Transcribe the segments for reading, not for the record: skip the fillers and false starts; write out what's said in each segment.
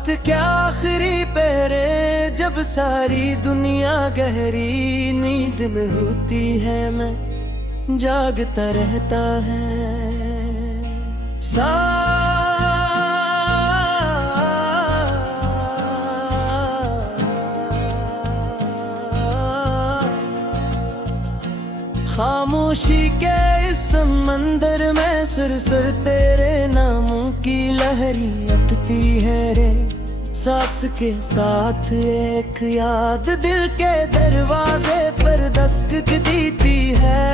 रात क्या आखिरी पहरे, जब सारी दुनिया गहरी नींद में होती है, मैं जागता रहता है। खामोशी के इस समंदर में सिर तेरे नामों की लहरी अटती है रे। सांस के साथ एक याद दिल के दरवाजे पर दस्तक देती है,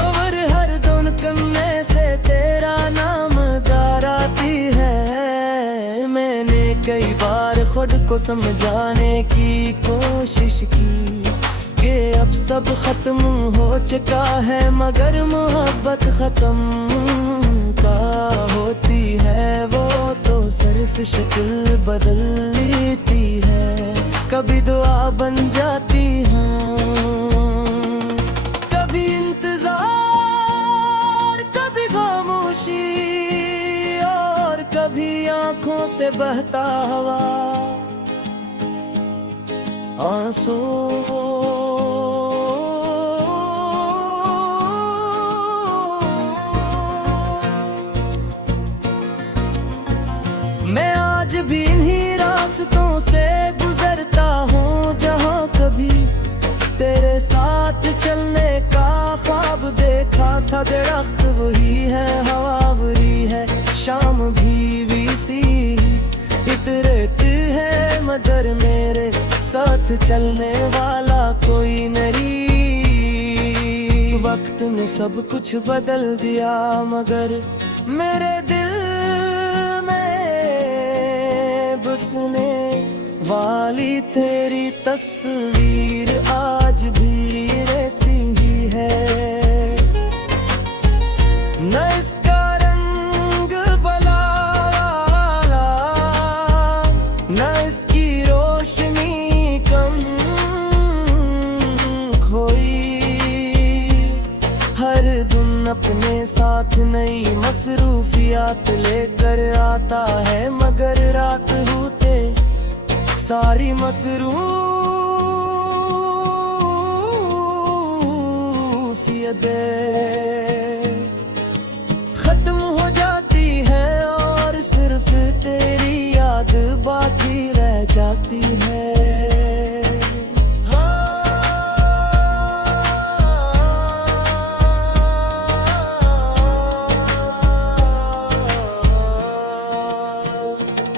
और हर धड़कन में से तेरा नाम दोहराती है। मैंने कई बार खुद को समझाने की कोशिश की कि अब सब खत्म हो चुका है, मगर मोहब्बत खत्म का होती है वो तो सिर्फ शक्ल बदल लेती है। कभी दुआ बन जाती है, कभी इंतजार, कभी खामोशी, और कभी आंखों से बहता हुआ आंसू। मैं आज भी इन्हीं रास्तों से गुजरता हूँ, जहाँ कभी तेरे साथ चलने का ख्वाब देखा था। दरख्त वही है, हवा वही है, शाम भी वैसी इतरत है, मगर मेरे साथ चलने वाला कोई नहीं। वक्त ने सब कुछ बदल दिया, मगर मेरे दिल बसने वाली तेरी तस्वीर आज भी ऐसी ही है। न इसका रंग भला, न इसकी रोशनी कम खोई, हर दिन अपने साथ नई मसरूफियात लेकर आता है, मगर रात होते सारी मसरूफियतें खत्म हो जाती है, और सिर्फ तेरी याद बाकी रह जाती है।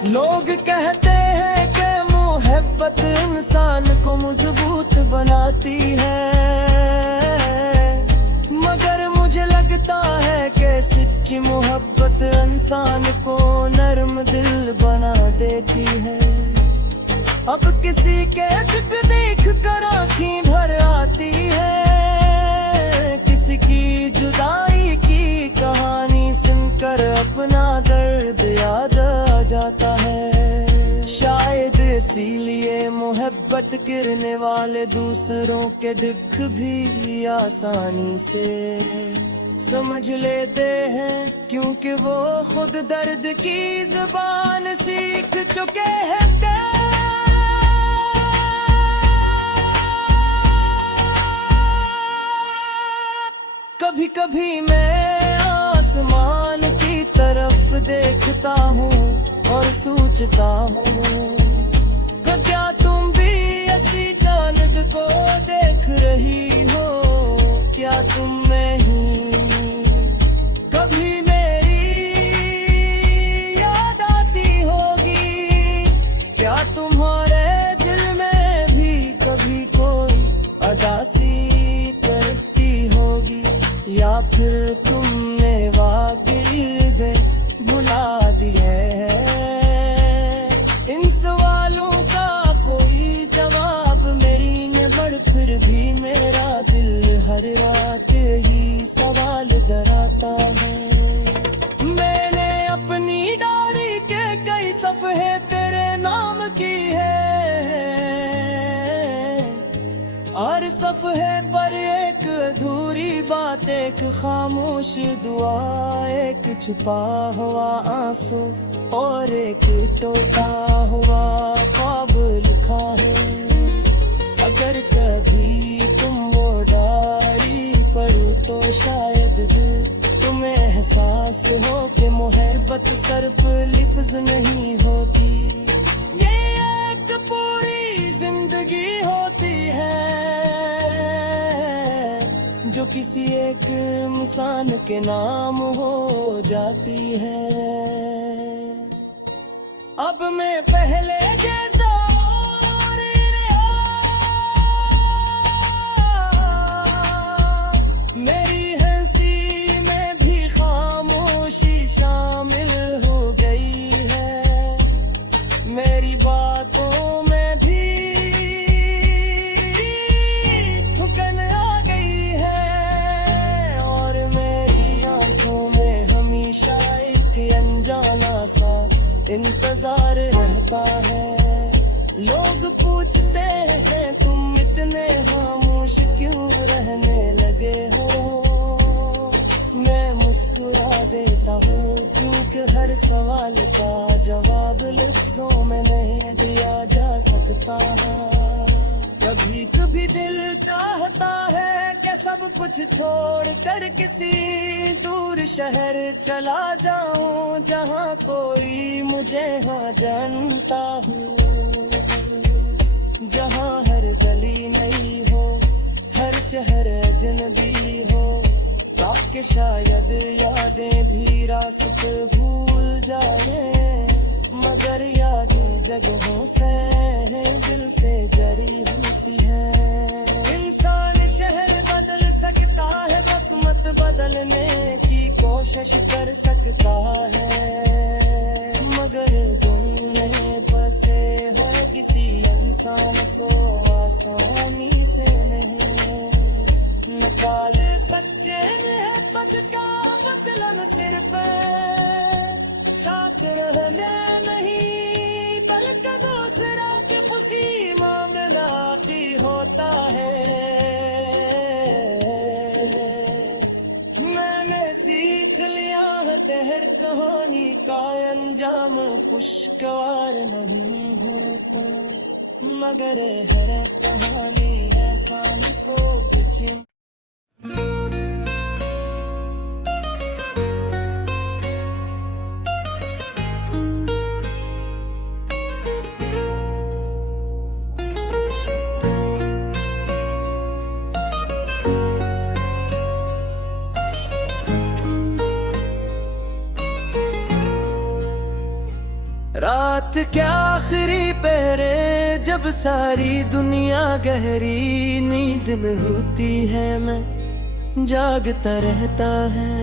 लोग कहते हैं कि मोहब्बत इंसान को मजबूत बनाती है, मगर मुझे लगता है कि सच्ची मोहब्बत इंसान को नरम दिल बना देती है। अब किसी के दुख देख कर आँखें भर आती है, किसी की जुदाई की कहानी सुनकर अपना दर्द याद आ जाता है। शायद इसीलिए मोहब्बत करने वाले दूसरों के दुख भी आसानी से समझ लेते हैं, क्योंकि वो खुद दर्द की जुबान सीख चुके हैं। कभी कभी मैं आसमान की तरफ देखता हूँ और सोचता हूँ, क्या तुम भी ऐसी चांद को देख रही हो? क्या तुम में ही कभी मेरी याद आती होगी? क्या तुम्हारे दिल में भी कभी कोई अदासी करती होगी, या फिर तुमने वाक़ई भुला दिए हैं? इन सवालों का कोई जवाब मेरी ने बड़, फिर भी मेरा दिल हर रात ही सवाल डराता है। मैंने अपनी डायरी के कई सफ़हे तेरे नाम की है, हर सफ़हे पर एक अधूरी बात, एक खामोश दुआ, एक छुपा हुआ आंसू, और एक टूटा हुआ ख्वाब लिखा है। अगर कभी तुम वो डायरी पढ़ो तो शायद तुम्हें एहसास हो कि मोहब्बत सिर्फ लफ्ज़ नहीं होती, ये एक पूरी जिंदगी होती है जो किसी एक इंसान के नाम हो जाती है। अब मैं पहले जैसा और मेरी हंसी में भी खामोशी शामिल हो गई है, मेरी बातों में भी थकन आ गई है, और मेरी आंखों में हमेशा एक अनजाना सा इंतजार रहता है। लोग पूछते हैं तुम इतने खामोश क्यों रहने लगे हो, मैं मुस्कुरा देता हूँ क्योंकि हर सवाल का जवाब लफ्जों में नहीं दिया जा सकता है। कभी कभी दिल चाहता है कि सब कुछ छोड़ कर किसी दूर शहर चला जाऊं, जहां कोई मुझे हाँ जानता हो, जहां हर गली नहीं हो, हर चेहरे अजनबी हो, ताकि शायद यादें भी रास्ते भूल जाए। मगर यादें जगहों से दिल से जरी होती है। इंसान शहर बदल सकता है, बस मत बदलने की कोशिश कर सकता है। मगर तुम में बसे हुए किसी इंसान को आसानी से नहीं निकाल सकते हैं। पद का मतलब सिर्फ साथ रहने नहीं, बल्कि दूसरा की खुशी मांगना भी होता है। मैंने सीख लिया है हर कहानी का अंजाम खुशगवार नहीं होता, मगर हर कहानी ऐसा को बिछी। रात क्या आखिरी पहरे जब सारी दुनिया गहरी नींद में होती है, मैं जागता रहता है।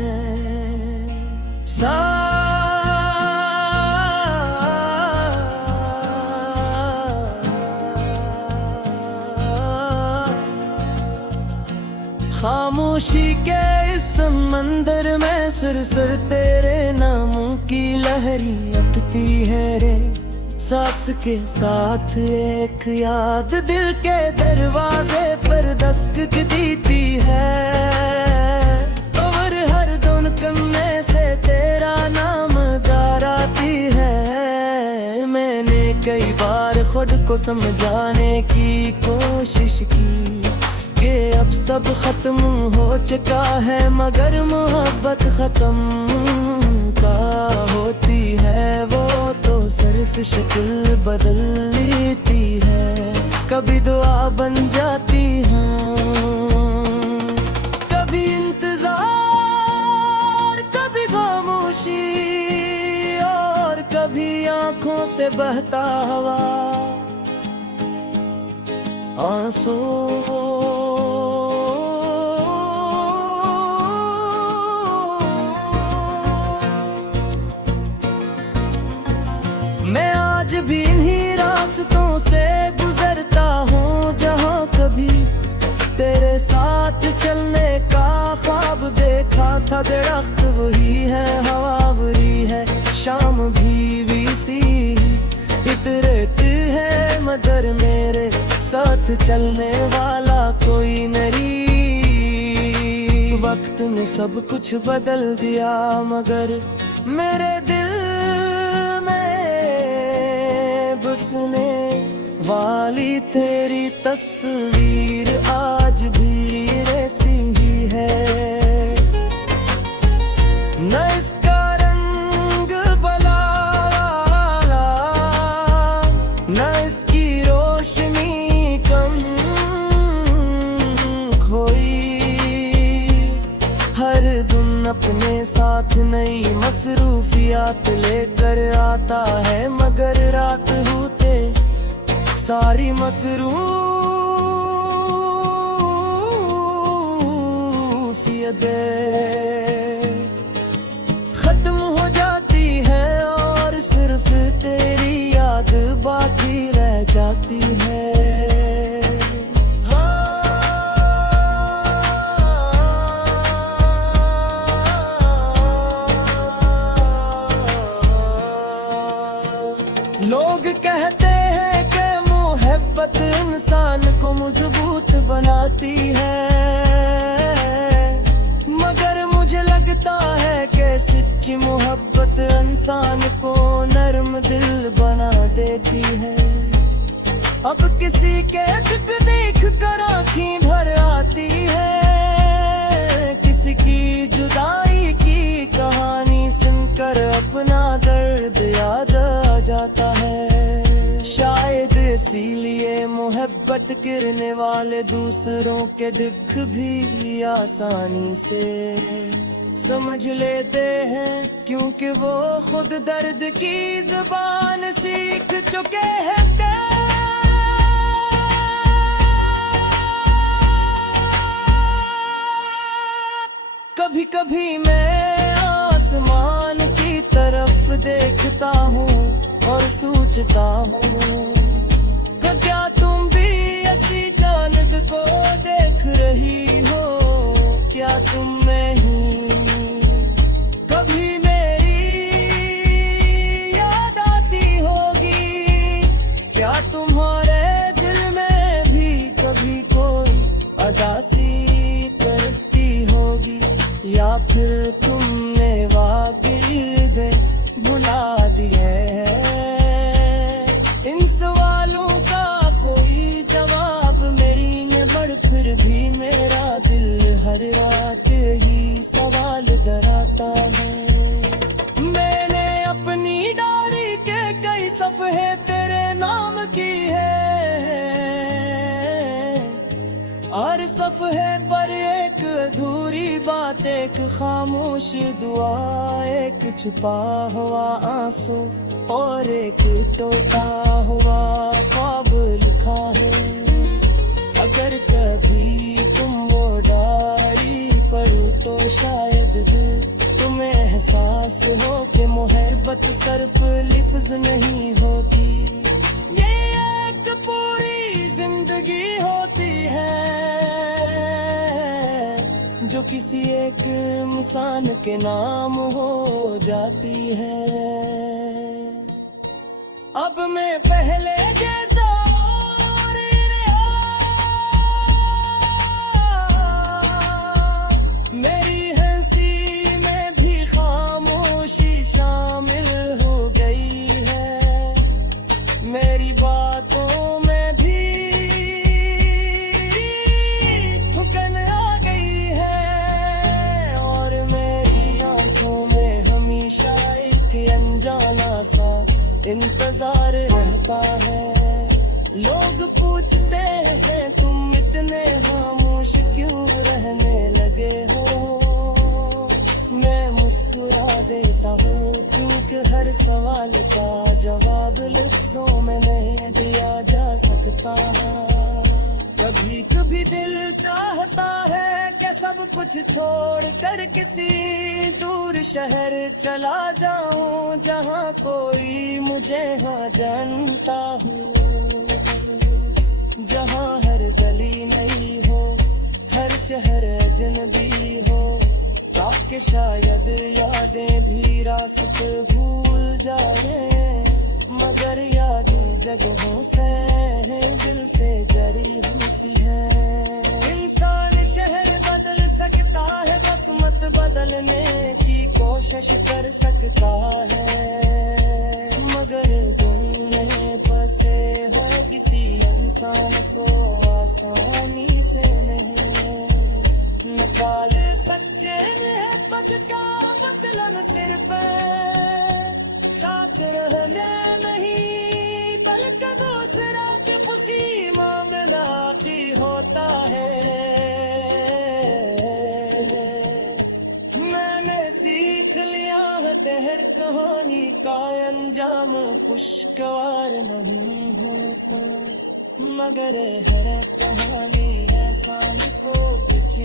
खामोशी के इस समंदर में सिर तेरे नामों की लहरी अटती है रे। सांस के साथ एक याद दिल के दरवाजे पर दस्तक देती है, और हर धड़कन में से तेरा नाम गाती है। मैंने कई बार खुद को समझाने की कोशिश की कि अब सब खत्म हो चुका है, मगर मोहब्बत खत्म का होती है वो तो सिर्फ शक्ल बदल लेती है। कभी दुआ बन जाती है, कभी इंतजार, कभी खामोशी, और कभी आंखों से बहता हवा आंसू। मैं आज भी इन्हीं रास्तों से गुजरता हूँ जहाँ कभी तेरे साथ चलने का ख्वाब देखा था। दरख्त वही है, हवा वही है, शाम भी वैसी इतरत है, मगर मेरे साथ चलने वाला कोई नहीं। वक्त ने सब कुछ बदल दिया, मगर मेरे दिल में उसने वाली तेरी तस्वीर आज भी ऐसी ही है। न इसका रंग भला, न इसकी रोशनी कम खोई। हर दिन अपने साथ नई मसरूफियात लेकर आता है, मगर रात होते सारी मसरूफियतें खत्म हो जाती है और सिर्फ तेरी याद बाकी रह जाती है। लोग कहते हैं कि मोहब्बत इंसान को मजबूत बनाती है, मगर मुझे लगता है कि सच्ची मोहब्बत इंसान को नरम दिल बना देती है। अब किसी के दुख देख कर आँखें भर आती है, किसी की जुदाई की कहानी सुनकर अपना दर्द याद आ जाता है। शायद इसीलिए मोहब्बत करने वाले दूसरों के दुख भी आसानी से समझ लेते हैं, क्योंकि वो खुद दर्द की जुबान सीख चुके हैं। कभी कभी मैं आसमान की तरफ देखता हूँ और सोचता हूँ, क्या तुम भी ऐसी चांद को देख रही हो? क्या तुम में ही कभी मेरी याद आती होगी? क्या तुम्हारे दिल में भी कभी कोई अदासी करती होगी, या फिर तुमने वाक़ई भुला दिए हैं? इन सवालों का कोई जवाब मेरी न बढ़, फिर भी मेरा दिल हर रात ही सवाल डराता है। मैंने अपनी डायरी के कई सफ़े तेरे नाम की है, हर सफ़े पर एक अधूरी बात, एक खामोश दुआ, एक छुपा हुआ आंसू और एक टूटा हुआ ख्वाब लिखा है। अगर कभी तुम वो डायरी पढ़ो तो शायद तुम्हें एहसास हो कि मोहब्बत सिर्फ लफ्ज़ नहीं होती, ये एक पूरी जिंदगी होती है जो किसी एक इंसान के नाम हो जाती है। अब मैं पहले जैसा और मेरी हंसी में भी खामोशी शामिल हो गई है, मेरी बातों में भी थकन आ गई है, और मेरी आंखों में हमेशा एक अनजाना सा इंतजार रहता है। लोग पूछते हैं तुम इतने खामोश क्यों रहने लगे हो? मैं मुस्कुरा देता हूँ, क्योंकि हर सवाल का जवाब लफ्जों में नहीं दिया जा सकता। कभी कभी दिल चाहता है कि सब कुछ छोड़ कर किसी दूर शहर चला जाऊं, जहां कोई मुझे हाँ जानता हो, जहां हर गली नहीं हो, हर चेहरे अजनबी हो, ताकि शायद यादें भी रास्ते भूल जाए, मगर यादें जगहों से दिल से जरी होती है। इंसान शहर बदल सकता है, बस मत बदलने की कोशिश कर सकता है, मगर दुनिया में बसे हैं किसी इंसान को आसानी से नहीं निकाल सच्चे है पद का मतलब सिर्फ साथ रहने नहीं बल्कि दूसरा खुशी मामला की होता है। मैंने सीख लिया है हर कहानी का अंजाम खुशगवार नहीं होता मगर हर कहानी इंसान को बिच